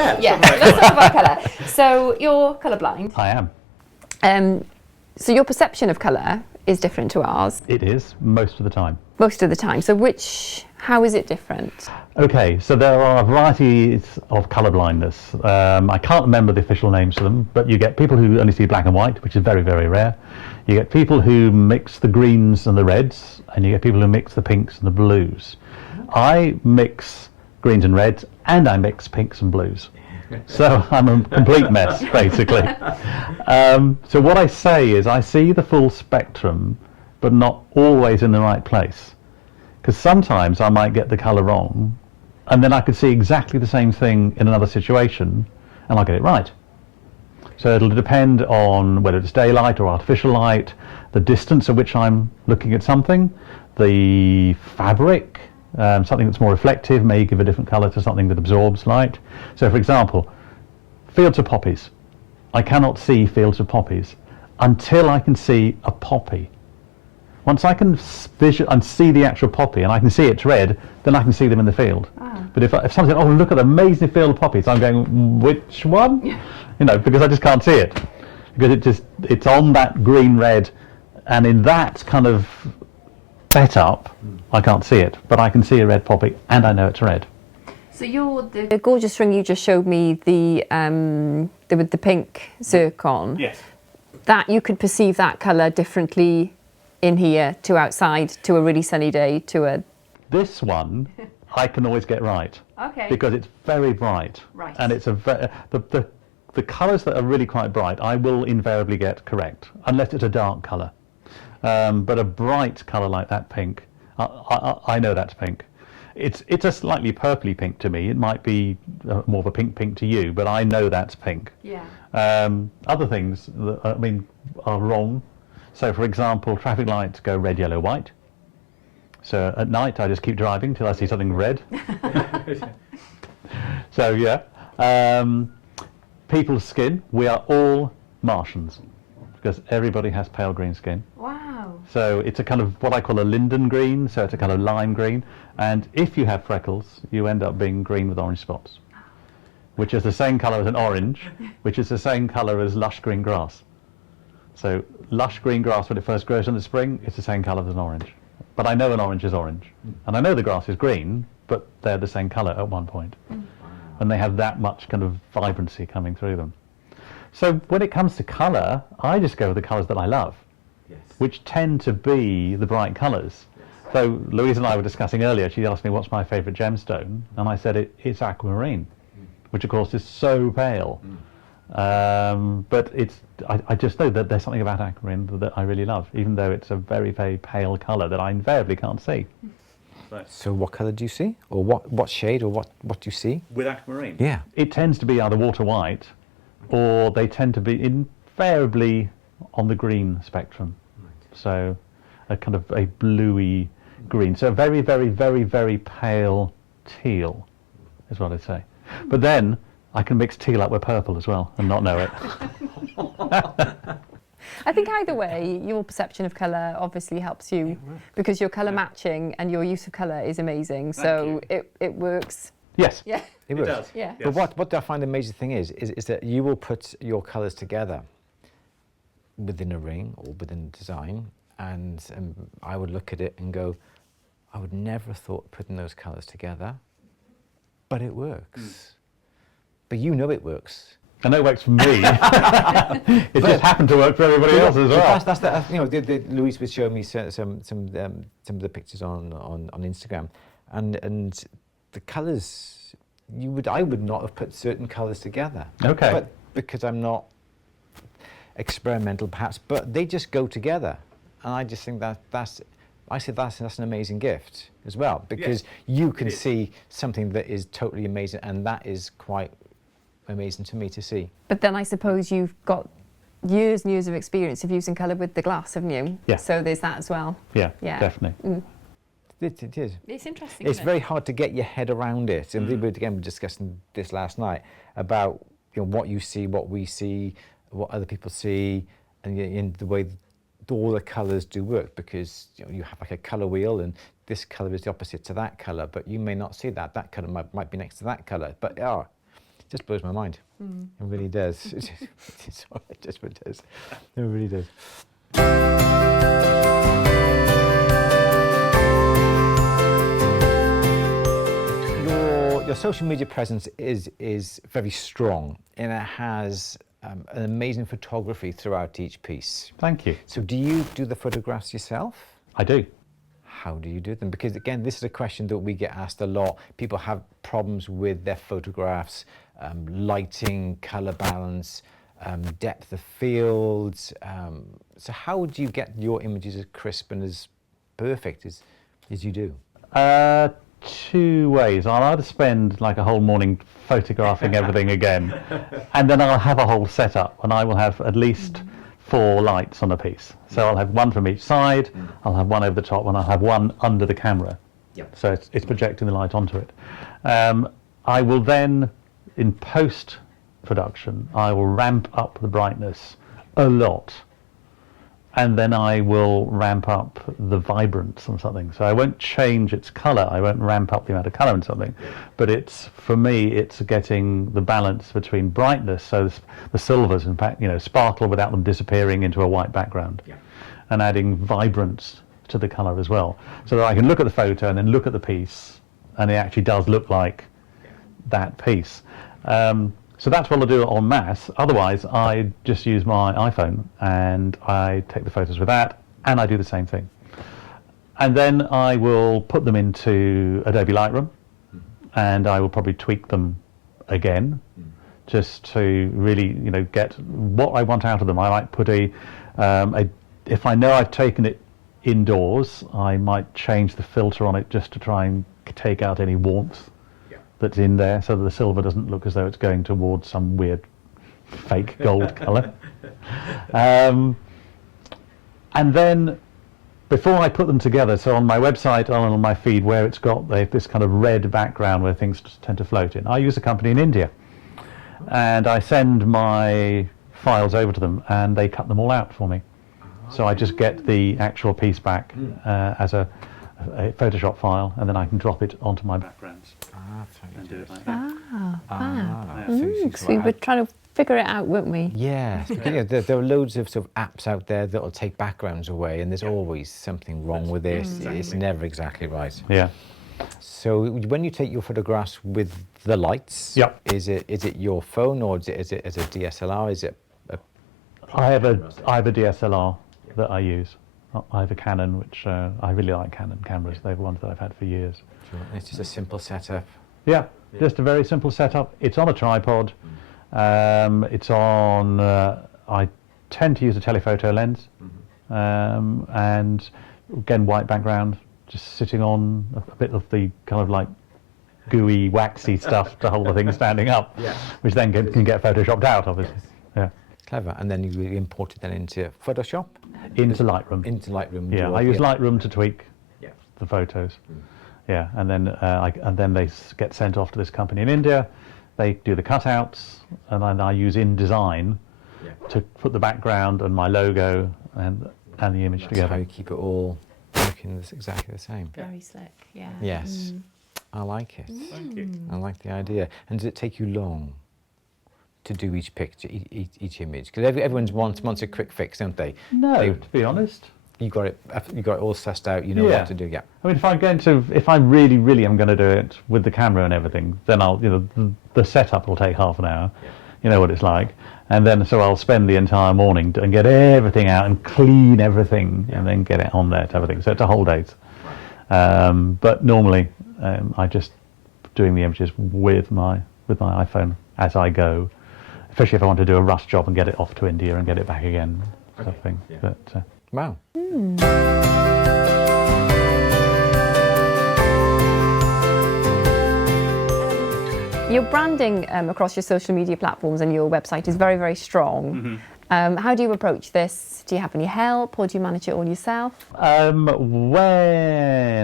Yeah. Yeah, let's talk about colour. So you're colourblind. I am. So your perception of colour is different to ours. It is, most of the time. Most of the time. So how is it different? Okay, so there are varieties of colour blindness. I can't remember the official names for them, but you get people who only see black and white, which is very, very rare. You get people who mix the greens and the reds, and you get people who mix the pinks and the blues. I mix greens and reds, and I mix pinks and blues. So I'm a complete mess, basically. So what I say is I see the full spectrum, but not always in the right place. Because sometimes I might get the colour wrong, and then I could see exactly the same thing in another situation, and I'll get it right. So it'll depend on whether it's daylight or artificial light, the distance at which I'm looking at something, the fabric, something that's more reflective may give a different colour to something that absorbs light. So for example, fields of poppies. I cannot see fields of poppies until I can see a poppy. Once I can see the actual poppy and I can see it's red, then I can see them in the field. Ah. But if someone said, "Oh, look at the amazing field of poppies," I'm going, "Which one?" You know, because I just can't see it. Because it's on that green-red, and in that kind of setup, I can't see it. But I can see a red poppy, and I know it's red. So the gorgeous ring you just showed me, with the pink zircon. Yes. That you could perceive that colour differently in here to outside, to a really sunny day, to a... This one, I can always get right. Okay. Because it's very bright. Right. And it's the colours that are really quite bright, I will invariably get correct, unless it's a dark colour. But a bright colour like that pink, I know that's pink. It's a slightly purpley pink to me. It might be more of a pink to you, but I know that's pink. Yeah. Other things that, are wrong. So for example, traffic lights go red, yellow, white. So at night I just keep driving till I see something red. So yeah. People's skin, we are all Martians because everybody has pale green skin. Wow. So it's a kind of what I call a linden green, so it's a kind of lime green. And if you have freckles, you end up being green with orange spots, which is the same colour as an orange, which is the same colour as lush green grass. So lush green grass, when it first grows in the spring, it's the same colour as an orange. But I know an orange is orange. And I know the grass is green, but they're the same colour at one point. And they have that much kind of vibrancy coming through them. So when it comes to colour, I just go with the colours that I love, which tend to be the bright colours. So Louise and I were discussing earlier, she asked me what's my favourite gemstone, and I said it's aquamarine, which of course is so pale. But I just know that there's something about aquamarine that I really love, even though it's a very, very pale colour that I invariably can't see. So what colour do you see? Or what shade, or what do you see? With aquamarine? Yeah. It tends to be either water white, or they tend to be invariably on the green spectrum. Right. So a kind of a bluey green. So a very, very, very, very pale teal is what I'd say. But then I can mix teal up with purple as well and not know it. I think either way, your perception of colour obviously helps you because your colour matching and your use of colour is amazing. So it works. Yes. Yeah. It works. does. Yeah. But what I find the amazing thing is that you will put your colours together within a ring or within a design, and I would look at it and go, I would never have thought of putting those colours together, but it works. But you know it works. I know it works for me. It just happened to work for everybody else as well. That's Louise was showing me some of the pictures on Instagram, and the colours I would not have put certain colours together. Okay. But because I'm not experimental, perhaps, but they just go together, and I just think that's an amazing gift as well, because you can see something that is totally amazing, and that is quite amazing to me to see. But then I suppose you've got years and years of experience of using colour with the glass, haven't you? Yeah. So there's that as well. Yeah, Yeah. definitely. It is. It's interesting. It's isn't very hard to get your head around it. And we were discussing this last night about what you see, what we see, what other people see, and in the way all the colours do work, because you have like a colour wheel, and this colour is the opposite to that colour, but you may not see that. That colour might be next to that colour, but just blows my mind. It really does. It's all right, just what it does. It really does. Your social media presence is very strong, and it has an amazing photography throughout each piece. Thank you. So do you do the photographs yourself? I do. How do you do them? Because again, this is a question that we get asked a lot. People have problems with their photographs, lighting, color balance, depth of fields. So how do you get your images as crisp and as perfect as you do? Two ways. I'll either spend like a whole morning photographing everything again, and then I'll have a whole setup, and I will have at least 4 lights on a piece. So I'll have one from each side, I'll have one over the top, and I'll have one under the camera. Yep. So it's projecting the light onto it. I will then, in post-production, I will ramp up the brightness a lot, and then I will ramp up the vibrance on something. So I won't change its color, I won't ramp up the amount of color in something, but for me, it's getting the balance between brightness, so the silvers, in fact, sparkle without them disappearing into a white background, and adding vibrance to the color as well, so that I can look at the photo and then look at the piece, and it actually does look like that piece. So that's what I'll do en masse. Otherwise, I just use my iPhone and I take the photos with that, and I do the same thing. And then I will put them into Adobe Lightroom, and I will probably tweak them again, just to really, get what I want out of them. I might put if I know I've taken it indoors, I might change the filter on it just to try and take out any warmth that's in there, so that the silver doesn't look as though it's going towards some weird fake gold color. And then before I put them together, so on my website, on my feed, where it's got this kind of red background where things tend to float in, I use a company in India, and I send my files over to them, and they cut them all out for me. So I just get the actual piece back as a Photoshop file, and then I can drop it onto my backgrounds and do it like that. So we were trying to figure it out, weren't we? Yes, because, there are loads of sort of apps out there that will take backgrounds away, and there's always something wrong with this. It's never exactly right. Yeah. So when you take your photographs with the lights, is it your phone, or is it as a DSLR? Is it? I have a DSLR that I use. I have a Canon, which I really like Canon cameras. They're the ones that I've had for years. Sure. It's just a simple setup. Yeah, just a very simple setup. It's on a tripod. It's on. I tend to use a telephoto lens, and again, white background, just sitting on a bit of the kind of like gooey, waxy stuff to hold the thing standing up, which then can get photoshopped out, obviously. Yeah. Clever. And then you import it then into Photoshop? Into Lightroom. Into Lightroom. Yeah, I use Lightroom to tweak the photos. Yeah, and then they get sent off to this company in India. They do the cutouts, and then I use InDesign to put the background and my logo and the image together. That's how you keep it all looking exactly the same. Very slick, yeah. Yes, I like it. Thank you. I like the idea. And does it take you long to do each picture, each image? Because everyone wants a quick fix, don't they? No, to be honest. You got it all sussed out. You know what to do. Yeah. I mean, if I really, really am going to do it with the camera and everything, then the setup will take half an hour. You know what it's like. And then so I'll spend the entire morning and get everything out and clean everything, and then get it on there to everything. So it's a whole day. But normally, I just doing the images with my iPhone as I go. Especially if I want to do a rush job and get it off to India and get it back again, sort of thing. Yeah. But, wow. Your branding across your social media platforms and your website is very, very strong. How do you approach this? Do you have any help, or do you manage it all yourself? When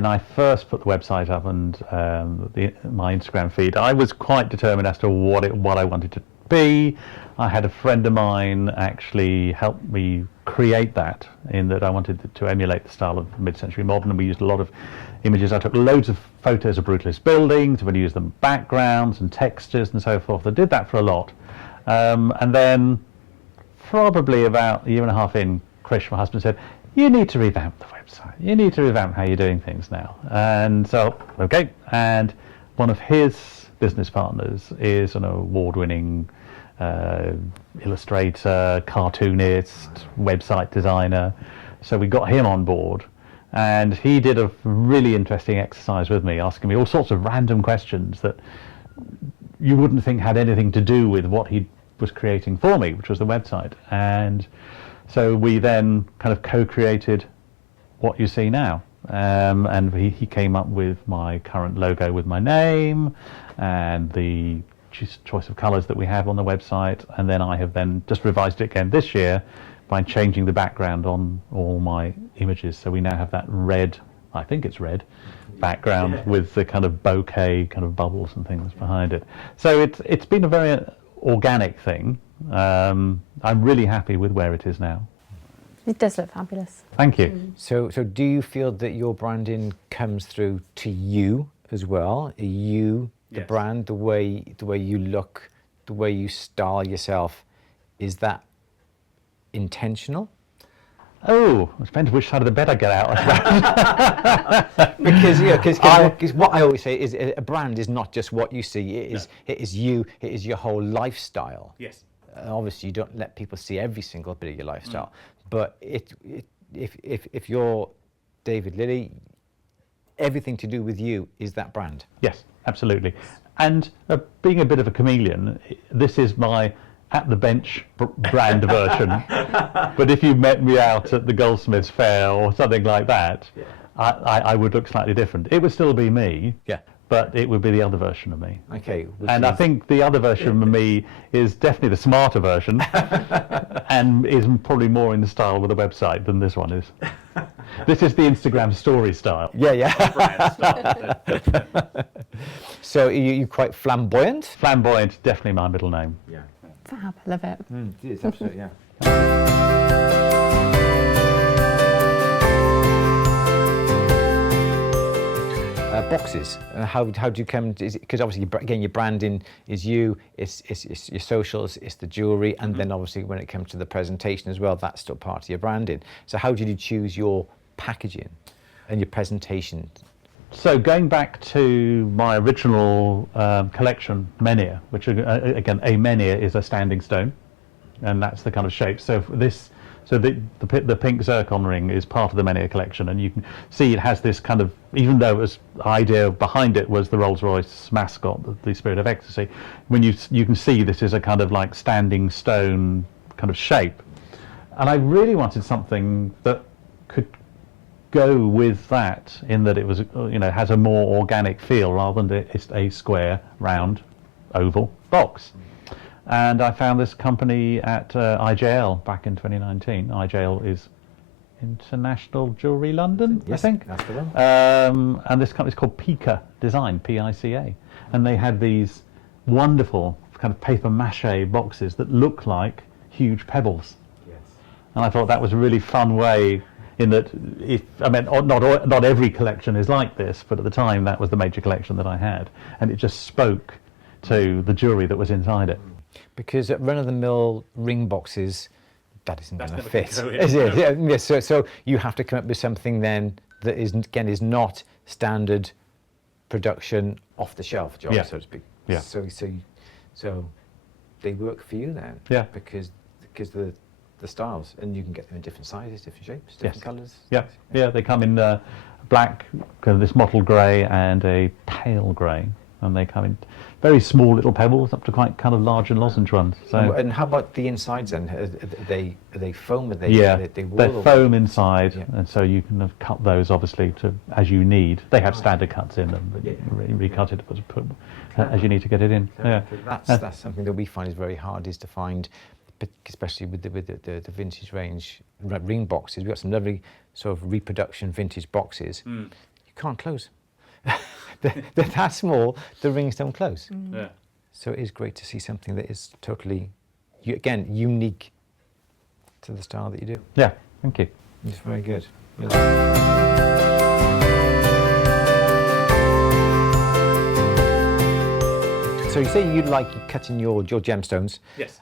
I first put the website up and my Instagram feed, I was quite determined as to what I wanted to be. I had a friend of mine actually help me create that, in that I wanted to emulate the style of mid-century modern, and we used a lot of images. I took loads of photos of brutalist buildings, and used them backgrounds and textures and so forth. I did that for a lot. And then probably about a year and a half in, Krish, my husband, said, you need to revamp the website. You need to revamp how you're doing things now. And so, okay. And one of his business partners is an award-winning illustrator, cartoonist, website designer. So we got him on board, and he did a really interesting exercise with me, asking me all sorts of random questions that you wouldn't think had anything to do with what he was creating for me, which was the website. And so we then kind of co-created what you see now. And he came up with my current logo with my name and the choice of colours that we have on the website, and then I have then just revised it again this year by changing the background on all my images. So we now have that red, I think it's red, background with the kind of bokeh kind of bubbles and things behind it. So it's been a very organic thing. I'm really happy with where it is now. It does look fabulous. Thank you. So do you feel that your branding comes through to you as well? Are you the Yes. brand, the way you look, the way you style yourself, is that intentional? Oh, it depends which side of the bed I get out. Because what I always say is a brand is not just what you see. It is you. It is your whole lifestyle. Yes. Obviously, you don't let people see every single bit of your lifestyle, but if you're David Lilly, everything to do with you is that brand. Yes, absolutely. And being a bit of a chameleon, this is my at the bench brand version. But if you met me out at the Goldsmiths Fair or something like that, I would look slightly different. It would still be me, Yeah. but it would be the other version of me. Okay. And I think the other version of me is definitely the smarter version and is probably more in the style with the website than this one is. This is the Instagram story style. Yeah. So you quite flamboyant? Flamboyant, definitely my middle name. Yeah. Fab, love it. It is, absolutely, yeah. Boxes. How do you come? Because obviously, again, your branding is you. It's your socials. It's the jewelry, and then obviously when it comes to the presentation as well, that's still part of your branding. So how did you choose your packaging and your presentation? So going back to my original collection, menhir, which again, a menhir is a standing stone, and that's the kind of shape. So the pink zircon ring is part of the menhir collection, and you can see it has this kind of, even though it was idea behind it was the Rolls-Royce mascot, the Spirit of Ecstasy, when you can see this is a kind of like standing stone kind of shape, and I really wanted something that could go with that, in that it was, has a more organic feel rather than it's a square, round, oval box. And I found this company at IJL back in 2019. IJL is International Jewellery London, Yes, I think. that's the one. And this company's called Pica Design, P-I-C-A. And they had these wonderful kind of paper mache boxes that look like huge pebbles. Yes. And I thought that was a really fun way, in that, not every collection is like this, but at the time that was the major collection that I had. And it just spoke to the jewellery that was inside it. Because at run-of-the-mill ring boxes, that isn't going to never fit, gonna go in. is it? Yeah, so you have to come up with something then that is not standard production, off-the-shelf job, Yeah. so to speak. Yeah. So they work for you then. Yeah. Because the styles, and you can get them in different sizes, different shapes, different Yes. colours. Yeah, they come in black, kind of this mottled grey, and a pale grey, and they come in very small little pebbles up to quite kind of large and lozenge ones. So And how about the insides then? Are they foam? Are they, yeah, they wool, they're or- foam inside, Yeah. and so you can cut those obviously to as you need. They have standard cuts in them, but you can recut it as you need to get it in. Yeah. That's something that we find is very hard, is to find, especially with the vintage range ring boxes. We've got some lovely sort of reproduction vintage boxes. You can't close. they're that small, the rings don't close. Yeah. So it is great to see something that is totally, again, unique to the style that you do. Yeah, thank you. It's very good. So you say you like cutting your gemstones Yes.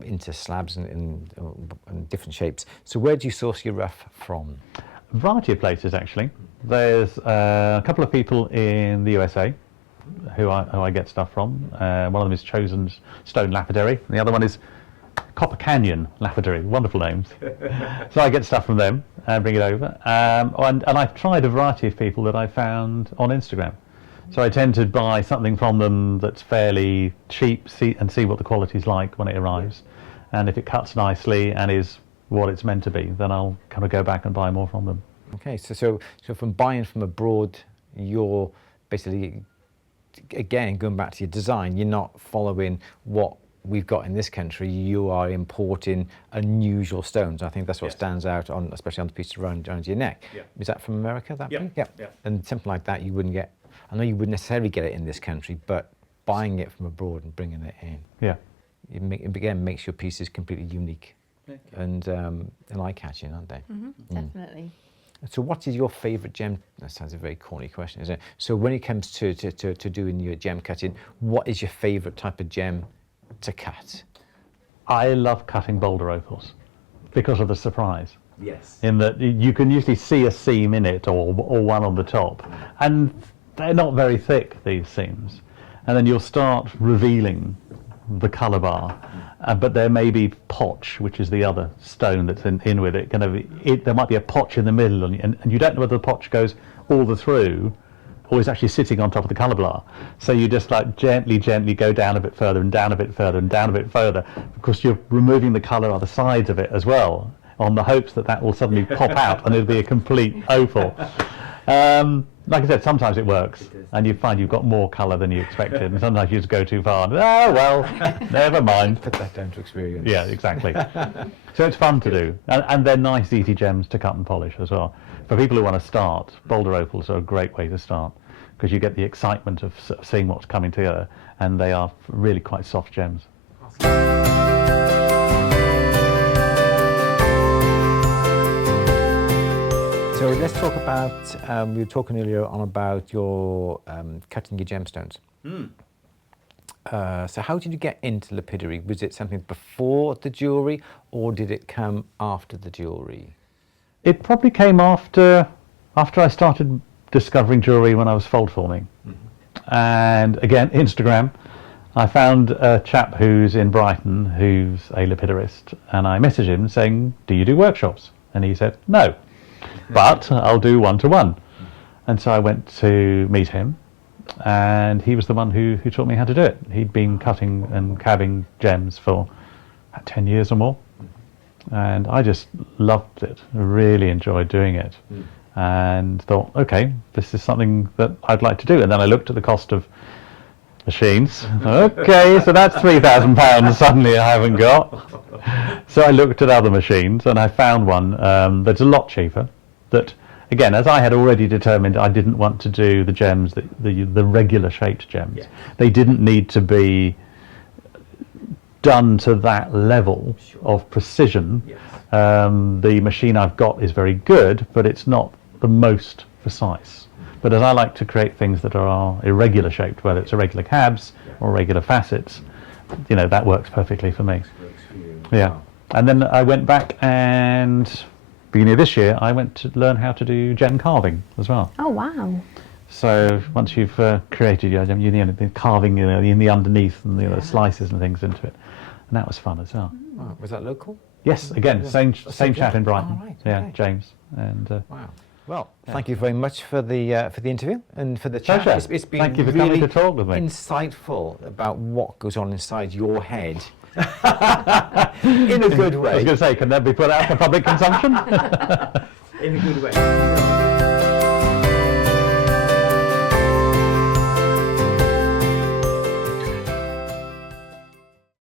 into slabs and different shapes. So where do you source your rough from? A variety of places, actually. There's a couple of people in the USA who I get stuff from. One of them is Chosen Stone Lapidary, and the other one is Copper Canyon Lapidary. Wonderful names. So I get stuff from them and bring it over. And I've tried a variety of people that I found on Instagram. So I tend to buy something from them that's fairly cheap, see what the quality's like when it arrives. And if it cuts nicely and is what it's meant to be, then I'll kind of go back and buy more from them. Okay, so from buying from abroad, you're basically, again, going back to your design, you're not following what we've got in this country, you are importing unusual stones. I think that's what stands out, especially on the piece around your neck. Yeah. Is that from America, that piece? Yeah. And something like that you wouldn't get, I know you wouldn't necessarily get it in this country, but buying it from abroad and bringing it in, Yeah. it again makes your pieces completely unique and eye-catching, aren't they? Definitely. So what is your favourite gem? That sounds a very corny question, isn't it? So when it comes to doing your gem cutting, what is your favourite type of gem to cut? I love cutting boulder opals because of the surprise. Yes. In that you can usually see a seam in it or one on the top, and they're not very thick, these seams. And then you'll start revealing the colour bar, but there may be potch, which is the other stone that's in with it. There might be a potch in the middle, and you don't know whether the potch goes all the through or is actually sitting on top of the colour bar. So you just like gently go down a bit further and down a bit further and down a bit further, because you're removing the colour on the sides of it as well, on the hopes that will suddenly pop out and it'll be a complete opal. Like I said, sometimes it works, and you find you've got more colour than you expected, and sometimes you just go too far. And, oh well, never mind. Put that down to experience. Yeah, exactly. So it's fun to do, and they're nice, easy gems to cut and polish as well. For people who want to start, boulder opals are a great way to start, because you get the excitement of seeing what's coming together, and they are really quite soft gems. So let's talk about, we were talking earlier on about your cutting your gemstones. So how did you get into lapidary? Was it something before the jewellery, or did it come after the jewellery? It probably came after I started discovering jewellery when I was fold forming. And again, Instagram. I found a chap who's in Brighton who's a lapidarist, and I messaged him saying, do you do workshops? And he said, no, but I'll do one-to-one. And so I went to meet him, and he was the one who taught me how to do it. He'd been cutting and cabbing gems for about 10 years or more, and I just loved it, really enjoyed doing it, and thought, okay, this is something that I'd like to do. And then I looked at the cost of machines. Okay, so that's £3,000 suddenly I haven't got. So I looked at other machines, and I found one that's a lot cheaper. That, again, as I had already determined, I didn't want to do the gems, the regular shaped gems. Yeah. They didn't need to be done to that level of precision. Yes. The machine I've got is very good, but it's not the most precise. But as I like to create things that are irregular shaped, whether it's irregular cabs or regular facets, you know, that works perfectly for me. Yeah. Wow. And then I went back, and beginning of this year, I went to learn how to do gem carving as well. Oh, wow. So once you've created your gem, the carving, in the underneath, and the slices and things into it, and that was fun as well. Oh, was that local? Yes, again, same chap in Brighton. Oh, right, yeah, okay. James. And wow. Well, thank you very much for the interview and for the chat. Pleasure. It's been Thank you for really coming to talk with me. Insightful about what goes on inside your head. In a good way. I was going to say, can that be put out for public consumption?